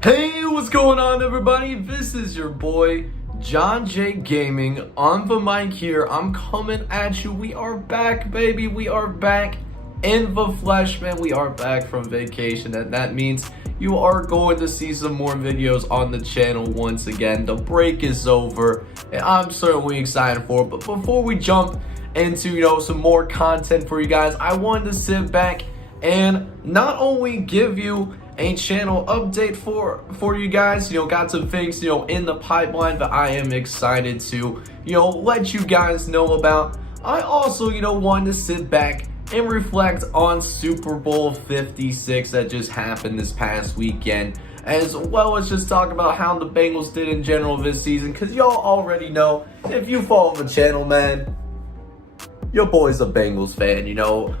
Hey, what's going on, everybody? This is your boy JohnJake Gaming on the mic here. I'm coming at you. We are back, baby. We are back in the flesh, man. We are back from vacation, and that means you are going to see some more videos on the channel once again. The break is over, and I'm certainly excited for it. But before we jump into some more content for you guys, I wanted to sit back and not only give you a channel update for you guys. Got some things in the pipeline that I am excited to let you guys know about. I also wanted to sit back and reflect on Super Bowl 56 that just happened this past weekend, as well as just talk about how the Bengals did in general this season, because y'all already know, if you follow the channel, man, your boy's a Bengals fan,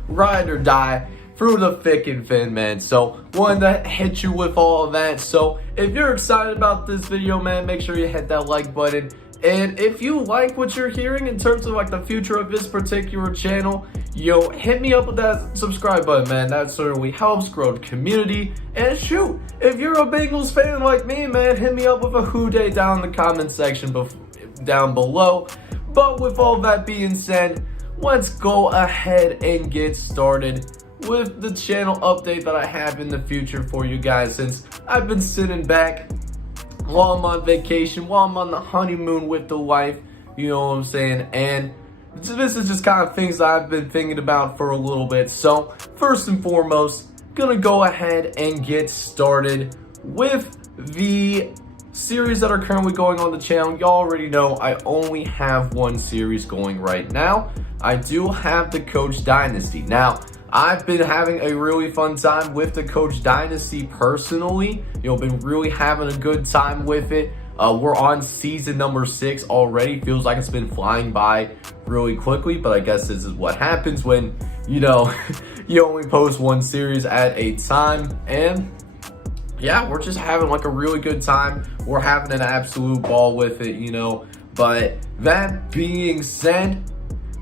ride or die through the thick and thin, man. So wanted to hit you with all of that. So if you're excited about this video, man, make sure you hit that like button. And if you like what you're hearing in terms of like the future of this particular channel, hit me up with that subscribe button, man. That certainly helps grow the community. And shoot, if you're a Bengals fan like me, man, hit me up with a who day down in the comment section down below. But with all that being said, let's go ahead and get started with the channel update that I have in the future for you guys, since I've been sitting back while I'm on vacation, while I'm on the honeymoon with the wife, you know what I'm saying? And this is just kind of things that I've been thinking about for a little bit. So first and foremost, gonna go ahead and get started with the series that are currently going on the channel. Y'all already know I only have one series going right now. I do have the Coach Dynasty. Now, I've been having a really fun time with the Coach Dynasty personally. Been really having a good time with it. We're on season number 6 already. Feels like it's been flying by really quickly, but I guess this is what happens when, you only post one series at a time. And yeah, we're just having like a really good time. We're having an absolute ball with it, But that being said,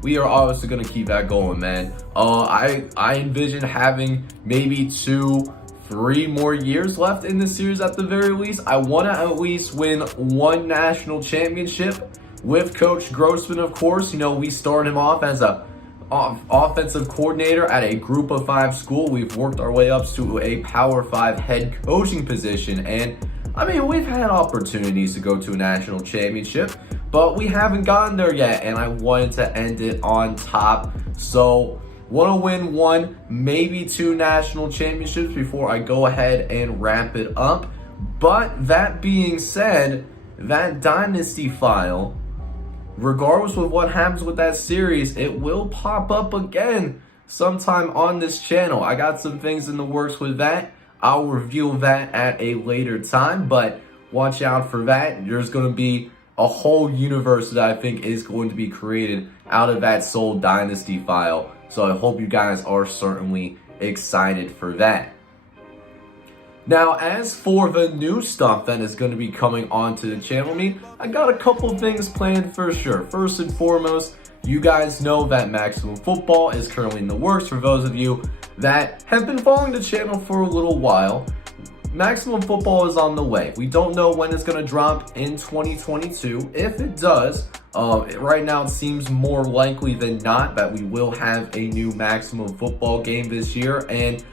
we are obviously going to keep that going, man. I envision having maybe 2-3 more years left in this series at the very least. I want to at least win one national championship with Coach Grossman, of course. We started him off as a offensive coordinator at a group of 5 school. We've worked our way up to a Power 5 head coaching position, and I mean, we've had opportunities to go to a national championship, but we haven't gotten there yet, and I wanted to end it on top. So want to win 1, maybe 2 national championships before I go ahead and wrap it up. But that being said, that Dynasty file, regardless of what happens with that series, it will pop up again sometime on this channel. I got some things in the works with that. I'll reveal that at a later time, but watch out for that. There's going to be a whole universe that I think is going to be created out of that Soul Dynasty file. So I hope you guys are certainly excited for that. Now, as for the new stuff that is going to be coming onto the channel, I got a couple things planned for sure. First and foremost, you guys know that Maximum Football is currently in the works. For those of you that have been following the channel for a little while, Maximum Football is on the way. We don't know when it's going to drop in 2022. If it does, right now it seems more likely than not that we will have a new Maximum Football game this year. And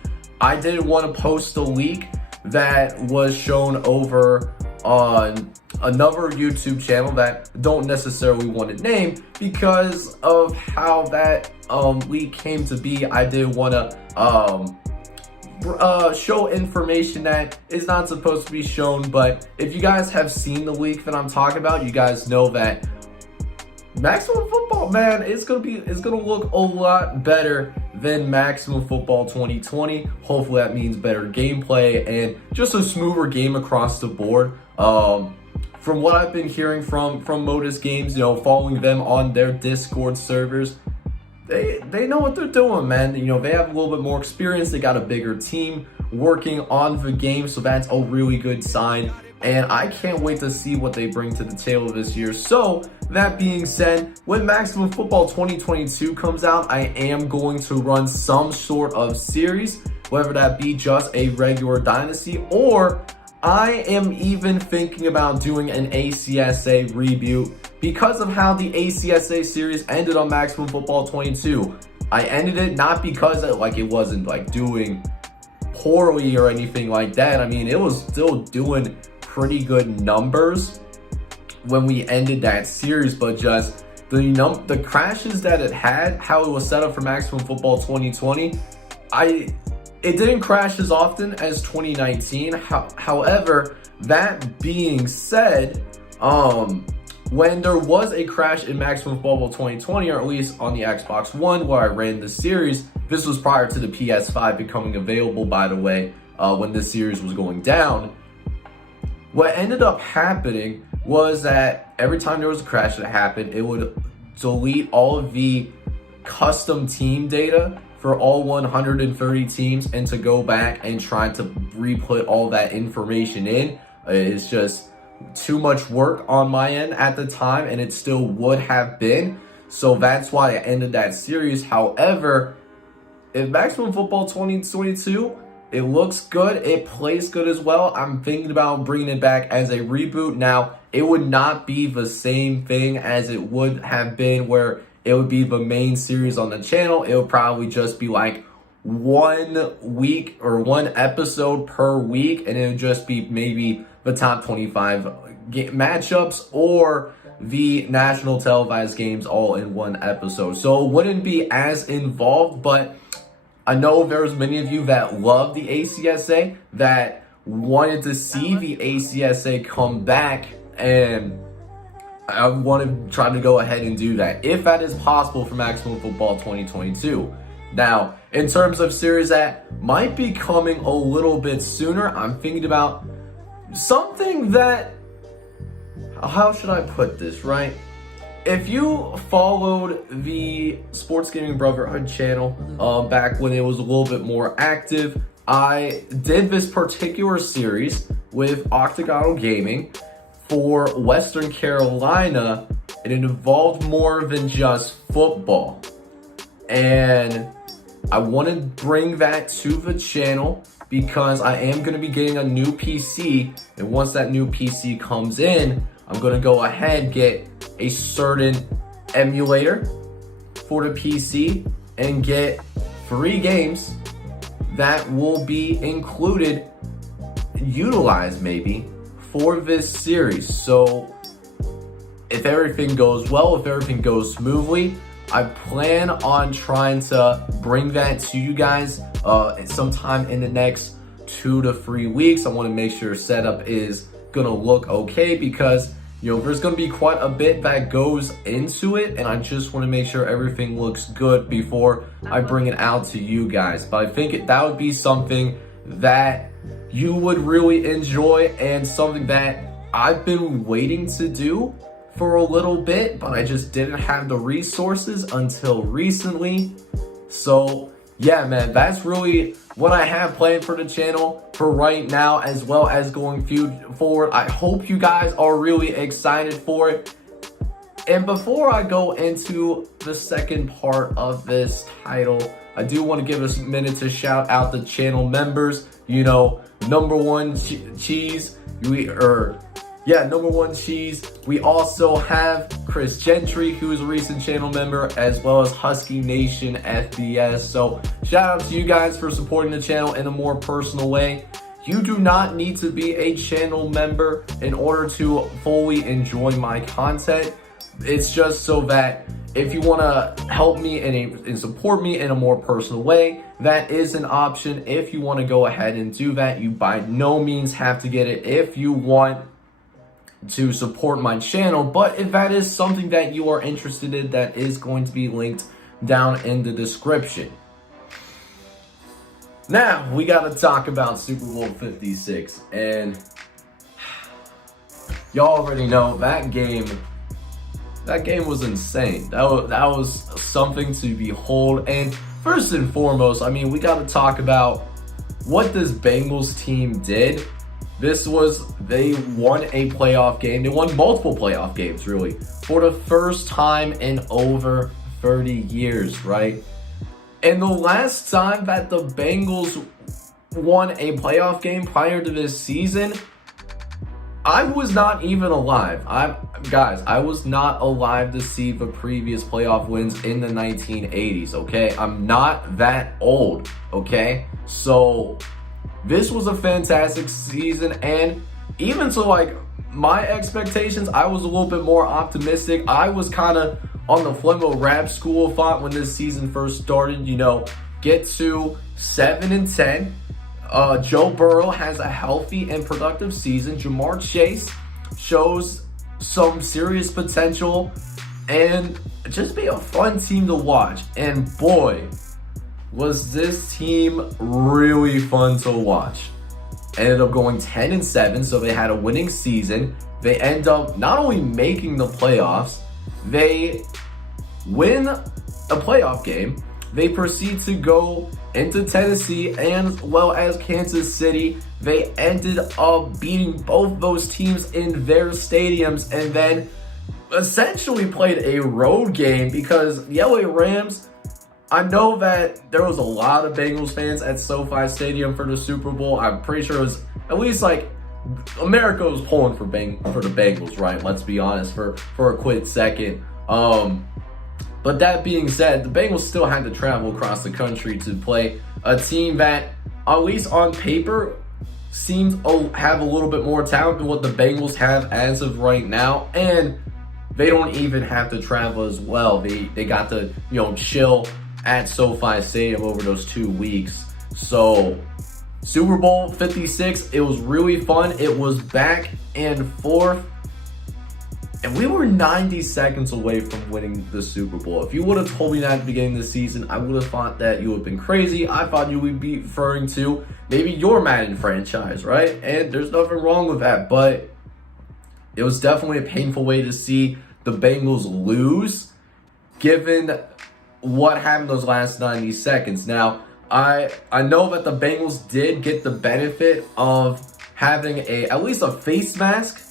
I didn't want to post a leak that was shown over on another YouTube channel that don't necessarily want to name, because of how that leak came to be. I didn't want to show information that is not supposed to be shown. But if you guys have seen the leak that I'm talking about, you guys know that Maximum Football, man, it's gonna look a lot better than Maximum Football 2020. Hopefully that means better gameplay and just a smoother game across the board. From what I've been hearing from Modus Games, following them on their Discord servers, they know what they're doing, man. They have a little bit more experience. They got a bigger team working on the game, so that's a really good sign. And I can't wait to see what they bring to the table this year. So that being said, when Maximum Football 2022 comes out, I am going to run some sort of series, whether that be just a regular Dynasty, or I am even thinking about doing an ACSA reboot because of how the ACSA series ended on Maximum Football 22. I ended it not because it wasn't doing poorly or anything like that. I mean, it was still doing pretty good numbers when we ended that series, but just the crashes that it had, how it was set up for Maximum Football 2020, it didn't crash as often as 2019. However, that being said, when there was a crash in Maximum Football 2020, or at least on the Xbox One where I ran the series, this was prior to the PS5 becoming available, by the way, when this series was going down. What ended up happening was that every time there was a crash that happened, it would delete all of the custom team data for all 130 teams, and to go back and try to re-put all that information in is just too much work on my end at the time, and it still would have been. So that's why I ended that series. However, if Maximum Football 2022, it looks good, it plays good as well, I'm thinking about bringing it back as a reboot. Now, it would not be the same thing as it would have been where it would be the main series on the channel. It would probably just be like 1 week or 1 episode per week, and it would just be maybe the top 25 matchups or the national televised games all in 1 episode. So it wouldn't be as involved, but I know there's many of you that love the ACSA that wanted to see the ACSA come back, and I want to try to go ahead and do that if that is possible for Maximum Football 2022. Now, in terms of series that might be coming a little bit sooner, I'm thinking about something that, how should I put this, right? If you followed the Sports Gaming Brotherhood channel back when it was a little bit more active, I did this particular series with Octagonal Gaming for Western Carolina, and it involved more than just football. And I want to bring that to the channel because I am going to be getting a new PC, and once that new PC comes in, I'm going to go ahead and get a certain emulator for the PC and get 3 games that will be included, utilized maybe, for this series. So if everything goes well, if everything goes smoothly, I plan on trying to bring that to you guys sometime in the next 2 to 3 weeks. I want to make sure setup is going to look okay because, you know, there's going to be quite a bit that goes into it, and I just want to make sure everything looks good before I bring it out to you guys. But I think that would be something that you would really enjoy, and something that I've been waiting to do for a little bit, but I just didn't have the resources until recently. So yeah, man, that's really what I have planned for the channel for right now, as well as going forward. I hope you guys are really excited for it. And before I go into the second part of this title, I do want to give us a minute to shout out the channel members. You know, number one cheese, number one cheese. We also have Chris Gentry, who is a recent channel member, as well as Husky Nation FBS. So shout out to you guys for supporting the channel in a more personal way. You do not need to be a channel member in order to fully enjoy my content. It's just so that if you want to help me and support me in a more personal way, that is an option. If you want to go ahead and do that, you by no means have to get it if you want to support my channel. But if that is something that you are interested in, that is going to be linked down in the description. Now, we got to talk about Super Bowl 56. And y'all already know that game was insane. That was something to behold. And first and foremost, I mean, we got to talk about what this Bengals team did. They won a playoff game. They won multiple playoff games, really, for the first time in over 30 years, right? And the last time that the Bengals won a playoff game prior to this season, I was not even alive. I was not alive to see the previous playoff wins in the 1980s, okay? I'm not that old, okay? So this was a fantastic season, and even to like my expectations, I was a little bit more optimistic. I was kind of on the Flemmo rap school of thought when this season first started, get to 7-10. Joe Burrow has a healthy and productive season. Jamar Chase shows some serious potential and just be a fun team to watch. And boy, was this team really fun to watch. Ended up going 10-7, so they had a winning season. They end up not only making the playoffs, they win a playoff game. They proceed to go into Tennessee and well as Kansas City. They ended up beating both those teams in their stadiums and then essentially played a road game because the LA Rams, I know that there was a lot of Bengals fans at SoFi Stadium for the Super Bowl. I'm pretty sure it was at least like America was pulling for the Bengals, right? Let's be honest for a quick second. But that being said, the Bengals still had to travel across the country to play a team that, at least on paper, seems to have a little bit more talent than what the Bengals have as of right now. And they don't even have to travel as well. They got to, chill at SoFi Stadium over those 2 weeks. So, Super Bowl 56, it was really fun. It was back and forth. And we were 90 seconds away from winning the Super Bowl. If you would have told me that at the beginning of the season, I would have thought that you would have been crazy. I thought you would be referring to maybe your Madden franchise, right? And there's nothing wrong with that. But it was definitely a painful way to see the Bengals lose, given what happened those last 90 seconds. Now, I know that the Bengals did get the benefit of having at least a face mask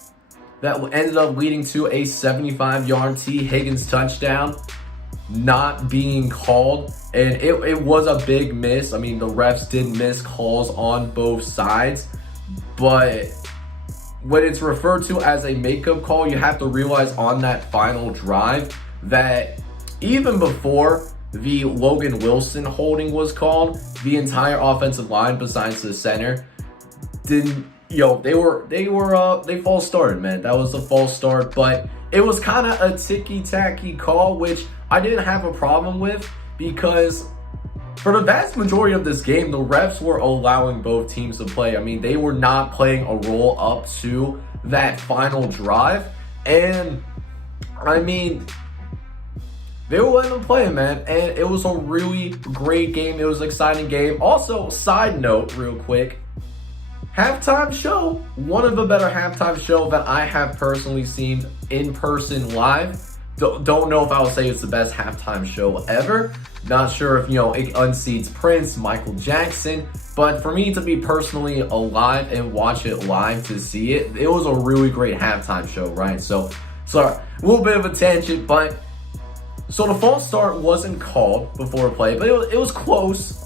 that ended up leading to a 75-yard T. Higgins touchdown not being called. And it was a big miss. I mean, the refs did miss calls on both sides. But when it's referred to as a makeup call, you have to realize on that final drive that even before the Logan Wilson holding was called, the entire offensive line besides the center didn't, they false started, man. That was a false start, but it was kind of a ticky-tacky call, which I didn't have a problem with because for the vast majority of this game, the refs were allowing both teams to play. I mean, they were not playing a roll up to that final drive, and I mean, they were letting them play, man, and it was a really great game. It was an exciting game. Also, side note, real quick, halftime show, one of the better halftime show that I have personally seen in person live. Don't know if I would say it's the best halftime show ever. Not sure if, it unseats Prince, Michael Jackson. But for me to be personally alive and watch it live to see it, it was a really great halftime show, right? So a little bit of a tangent, but so the false start wasn't called before play, but it was close.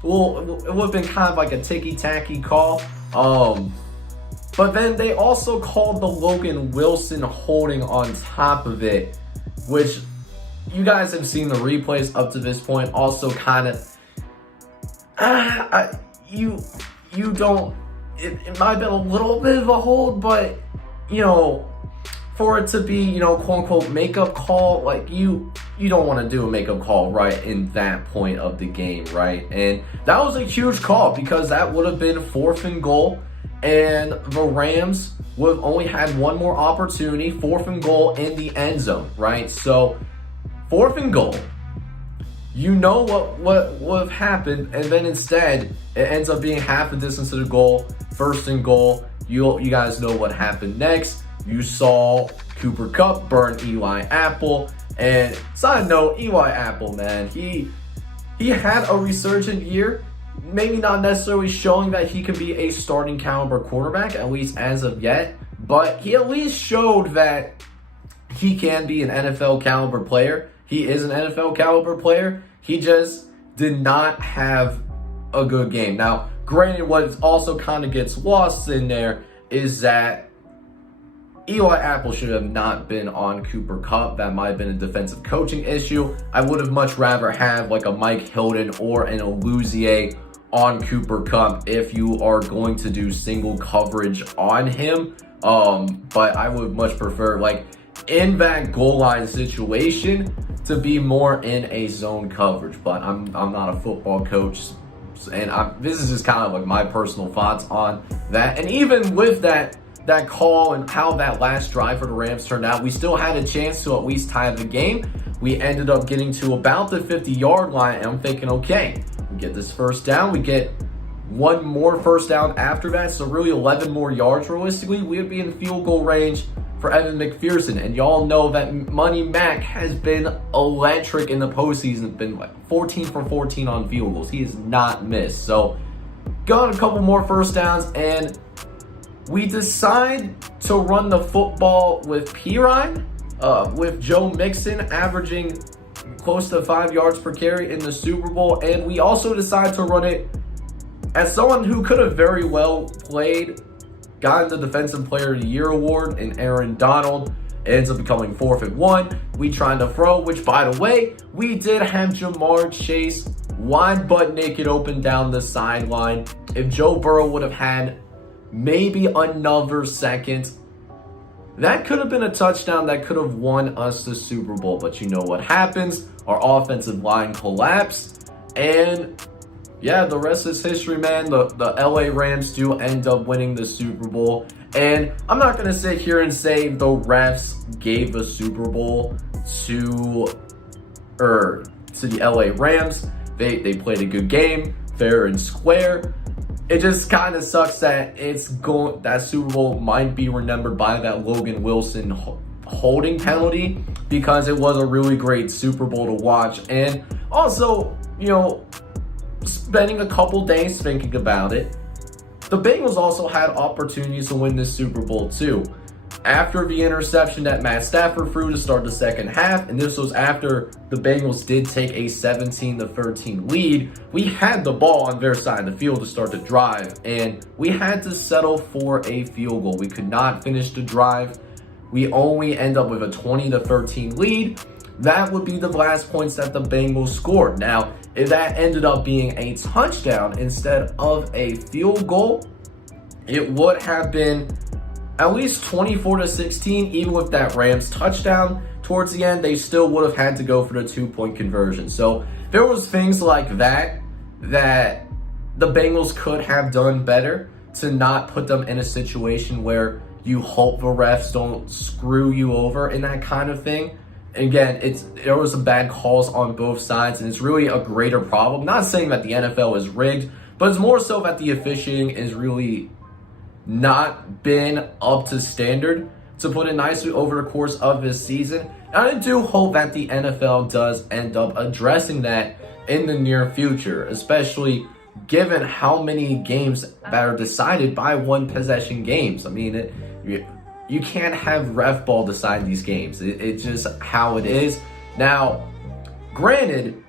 Well, it would have been kind of like a ticky-tacky call. But then they also called the Logan Wilson holding on top of it, which you guys have seen the replays up to this point. Also kind of, you don't, it might have been a little bit of a hold, but, for it to be, quote-unquote makeup call, like you don't want to do a makeup call right in that point of the game, right? And that was a huge call because that would have been 4th and goal, and the Rams would have only had one more opportunity, 4th and goal in the end zone, right? So 4th and goal, what would have happened, and then instead it ends up being half the distance to the goal, 1st and goal. You guys know what happened next. You saw Cooper Kupp burn Eli Apple. And side note, Eli Apple, man, he had a resurgent year. Maybe not necessarily showing that he can be a starting caliber quarterback, at least as of yet. But he at least showed that he can be an NFL caliber player. He is an NFL caliber player. He just did not have a good game. Now, Granted, what also kind of gets lost in there is that Eli Apple should have not been on Cooper Kupp. That might have been a defensive coaching issue. I would have much rather have like a Mike Hilton or an Aluzier on Cooper Kupp if you are going to do single coverage on him. But I would much prefer, like, in that goal line situation, to be more in a zone coverage. But I'm not a football coach, and this is just kind of like my personal thoughts on that. And even with that call and how that last drive for the Rams turned out, we still had a chance to at least tie the game. We ended up getting to about the 50-yard line, and I'm thinking, okay, we get this first down, we get one more first down after that, so really 11 more yards realistically, we would be in field goal range for Evan McPherson. And y'all know that Money Mac has been electric in the postseason, been like 14 for 14 on field goals. He has not missed. So got a couple more first downs, and we decide to run the football with Pirine, with Joe Mixon averaging close to 5 yards per carry in the Super Bowl. And we also decide to run it as someone who could have very well played, got the Defensive Player of the Year award, in Aaron Donald. It ends up becoming 4th and 1. We tried to throw, which, by the way, we did have Jamar Chase wide butt naked open down the sideline. If Joe Burrow would have had maybe another second, that could have been a touchdown that could have won us the Super Bowl. But you know what happens? Our offensive line collapsed, and yeah, the rest is history, man. The LA Rams do end up winning the Super Bowl. And I'm not going to sit here and say the refs gave the Super Bowl to the LA Rams. They played a good game, fair and square. It just kind of sucks that that Super Bowl might be remembered by that Logan Wilson holding penalty, because it was a really great Super Bowl to watch. And also, you know, spending a couple days thinking about it, the Bengals also had opportunities to win this Super Bowl too. After the interception that Matt Stafford threw to start the second half, and this was after the Bengals did take a 17-13 lead, we had the ball on their side of the field to start the drive, and we had to settle for a field goal. We could not finish the drive. We only end up with a 20-13 lead. That would be the last points that the Bengals scored. Now, if that ended up being a touchdown instead of a field goal, it would have been at least 24-16. Even with that Rams touchdown towards the end, they still would have had to go for the 2-point conversion. So there was things like that the Bengals could have done better to not put them in a situation where you hope the refs don't screw you over in that kind of thing. Again, there was some bad calls on both sides, and it's really a greater problem. Not saying that the NFL is rigged, but it's more so that the officiating is really not been up to standard, to put it nicely, over the course of this season. And I do hope that the NFL does end up addressing that in the near future, especially given how many games that are decided by one possession games. I mean, you can't have ref ball decide these games. It's just how it is. Now, granted,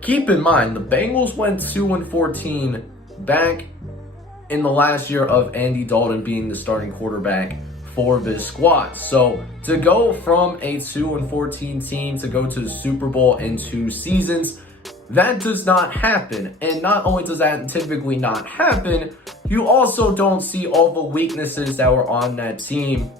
keep in mind, the Bengals went 2-14 back in the last year of Andy Dalton being the starting quarterback for this squad. So to go from a 2-14 team to go to the Super Bowl in 2 seasons, that does not happen. And not only does that typically not happen, you also don't see all the weaknesses that were on that team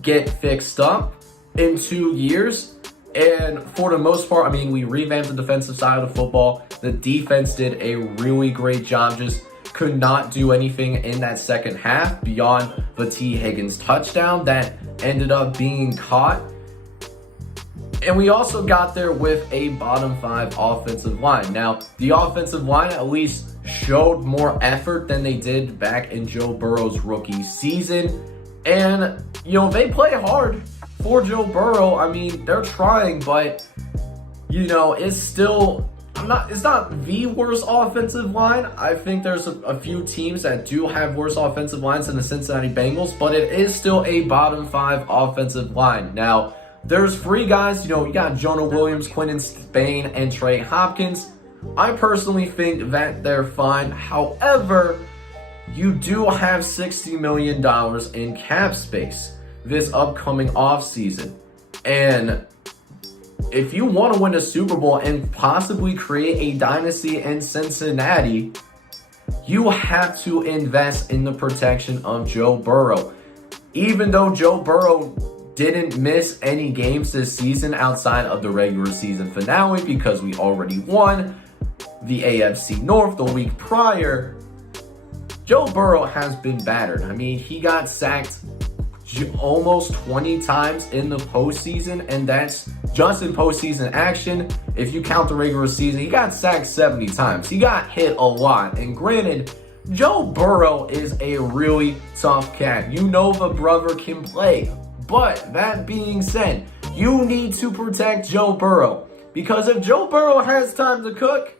get fixed up in 2 years. And for the most part, I mean, we revamped the defensive side of the football. The defense did a really great job, just could not do anything in that second half beyond the T. Higgins touchdown that ended up being caught. And we also got there with a bottom 5 offensive line. Now, the offensive line at least showed more effort than they did back in Joe Burrow's rookie season. And, you know, they play hard for Joe Burrow. I mean, they're trying, but, you know, it's still it's not the worst offensive line. I think there's a few teams that do have worse offensive lines than the Cincinnati Bengals, but it is still a bottom 5 offensive line. Now, there's 3 guys, you know, you got Jonah Williams, Quinton Spain, and Trey Hopkins, I personally think that they're fine. However, you do have $60 million in cap space this upcoming offseason. And if you want to win a Super Bowl and possibly create a dynasty in Cincinnati, you have to invest in the protection of Joe Burrow. Even though Joe Burrow didn't miss any games this season outside of the regular season finale because we already won the AFC North the week prior, Joe Burrow has been battered. I mean, he got sacked almost 20 times in the postseason, and that's just in postseason action. If you count the regular season, he got sacked 70 times. He got hit a lot. And granted, Joe Burrow is a really tough cat. You know the brother can play. But that being said, you need to protect Joe Burrow. Because if Joe Burrow has time to cook,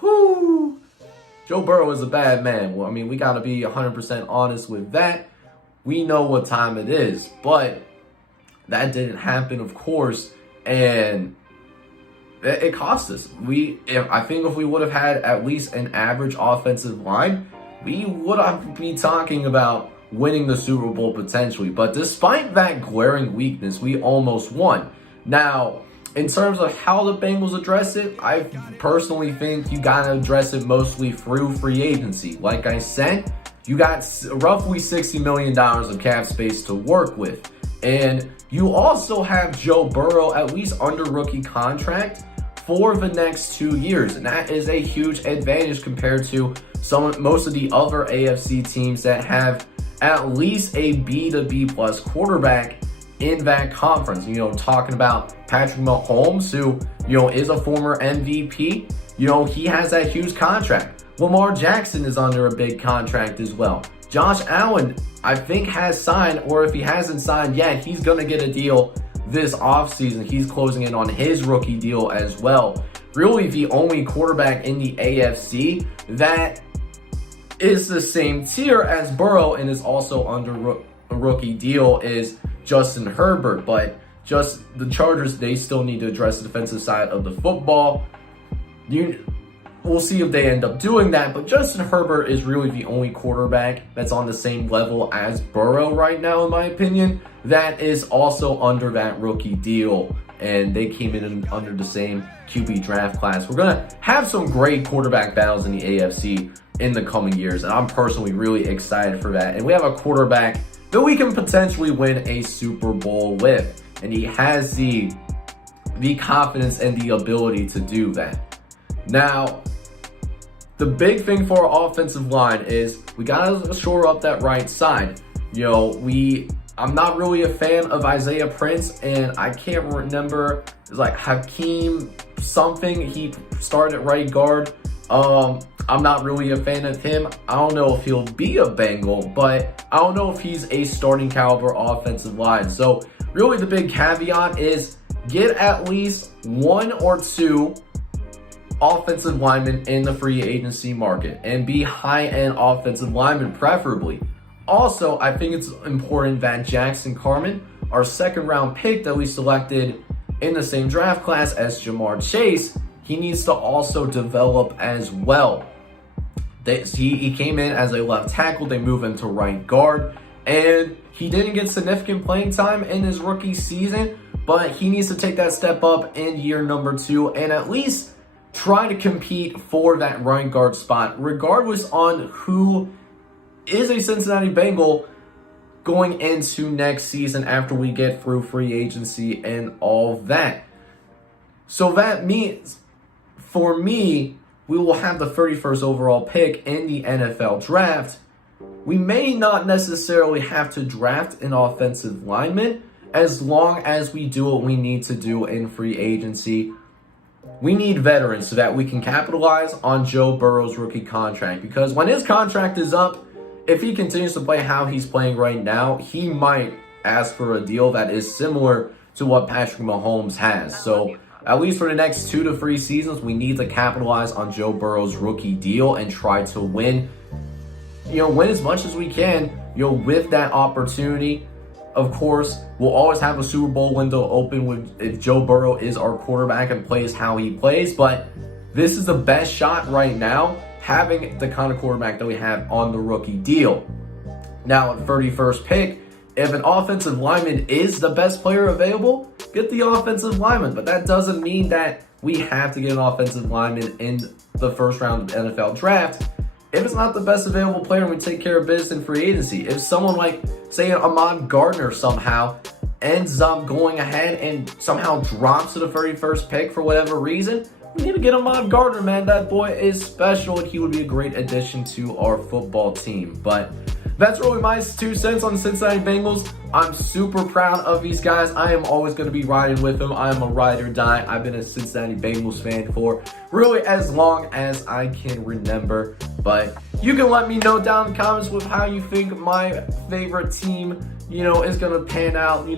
Joe Burrow is a bad man. Well, I mean, we got to be 100% honest with that. We know what time it is, but that didn't happen, of course, and it cost us. I think if we would have had at least an average offensive line, we would have been talking about winning the Super Bowl potentially. But despite that glaring weakness, we almost won. Now, in terms of how the Bengals address it, I personally think you got to address it mostly through free agency. Like I said, you got roughly $60 million of cap space to work with. And you also have Joe Burrow at least under rookie contract for the next 2 years. And that is a huge advantage compared to most of the other AFC teams that have at least a B to B plus quarterback in that conference. You know, talking about Patrick Mahomes, who, you know, is a former MVP. You know, he has that huge contract. Lamar Jackson is under a big contract as well. Josh Allen, I think, has signed, or if he hasn't signed yet, he's going to get a deal this offseason. He's closing in on his rookie deal as well. Really, the only quarterback in the AFC that is the same tier as Burrow and is also under a rookie deal is Justin Herbert. But just the Chargers, they still need to address the defensive side of the football. We'll see if they end up doing that, but Justin Herbert is really the only quarterback that's on the same level as Burrow right now, in my opinion, that is also under that rookie deal, and they came in under the same QB draft class. We're going to have some great quarterback battles in the AFC in the coming years, and I'm personally really excited for that. And we have a quarterback that we can potentially win a Super Bowl with, and he has the confidence and the ability to do that. Now, the big thing for our offensive line is we gotta shore up that right side. You know, I'm not really a fan of Isaiah Prince, and I can't remember, it's like Hakeem something. He started at right guard. I'm not really a fan of him. I don't know if he'll be a Bengal, but I don't know if he's a starting caliber offensive line. So really the big caveat is get at least one or two offensive linemen in the free agency market and be high-end offensive linemen preferably. Also, I think it's important that Jackson Carman, our second-round pick that we selected in the same draft class as Jamar Chase, he needs to also develop as well. He came in as a left tackle. They moved him to right guard, and he didn't get significant playing time in his rookie season, but he needs to take that step up in year number 2 and at least try to compete for that right guard spot, regardless on who is a Cincinnati Bengal going into next season after we get through free agency and all that. So that means, for me, we will have the 31st overall pick in the NFL draft. We may not necessarily have to draft an offensive lineman as long as we do what we need to do in free agency. We need veterans so that we can capitalize on Joe Burrow's rookie contract, because when his contract is up, if he continues to play how he's playing right now, he might ask for a deal that is similar to what Patrick Mahomes has. So at least for the next 2 to 3 seasons, we need to capitalize on Joe Burrow's rookie deal and try to win as much as we can, with that opportunity. Of course, we'll always have a Super Bowl window open if Joe Burrow is our quarterback and plays how he plays, but this is the best shot right now, having the kind of quarterback that we have on the rookie deal. Now, at 31st pick, if an offensive lineman is the best player available, get the offensive lineman. But that doesn't mean that we have to get an offensive lineman in the first round of the NFL draft. If it's not the best available player, we take care of business in free agency. If someone like, say, Ahmad Gardner somehow ends up going ahead and somehow drops to the 31st pick for whatever reason, we need to get Ahmad Gardner, man. That boy is special, and he would be a great addition to our football team. But that's really my 2 cents on the Cincinnati Bengals. I'm super proud of these guys. I am always going to be riding with them. I am a ride or die. I've been a Cincinnati Bengals fan for really as long as I can remember. But you can let me know down in the comments with how you think my favorite team, is going to pan out.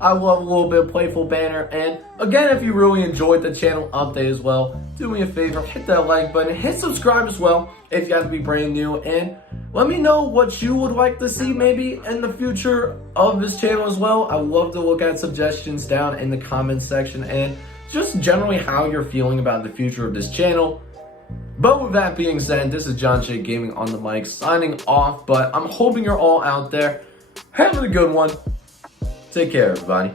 I love a little bit of playful banner. And again, if you really enjoyed the channel update as well, do me a favor, hit that like button, hit subscribe as well if you guys be brand new, and let me know what you would like to see maybe in the future of this channel as well. I love to look at suggestions down in the comments section and just generally how you're feeling about the future of this channel. But with that being said, this is JohnJake Gaming on the mic signing off, but I'm hoping you're all out there having a good one. Take care, everybody.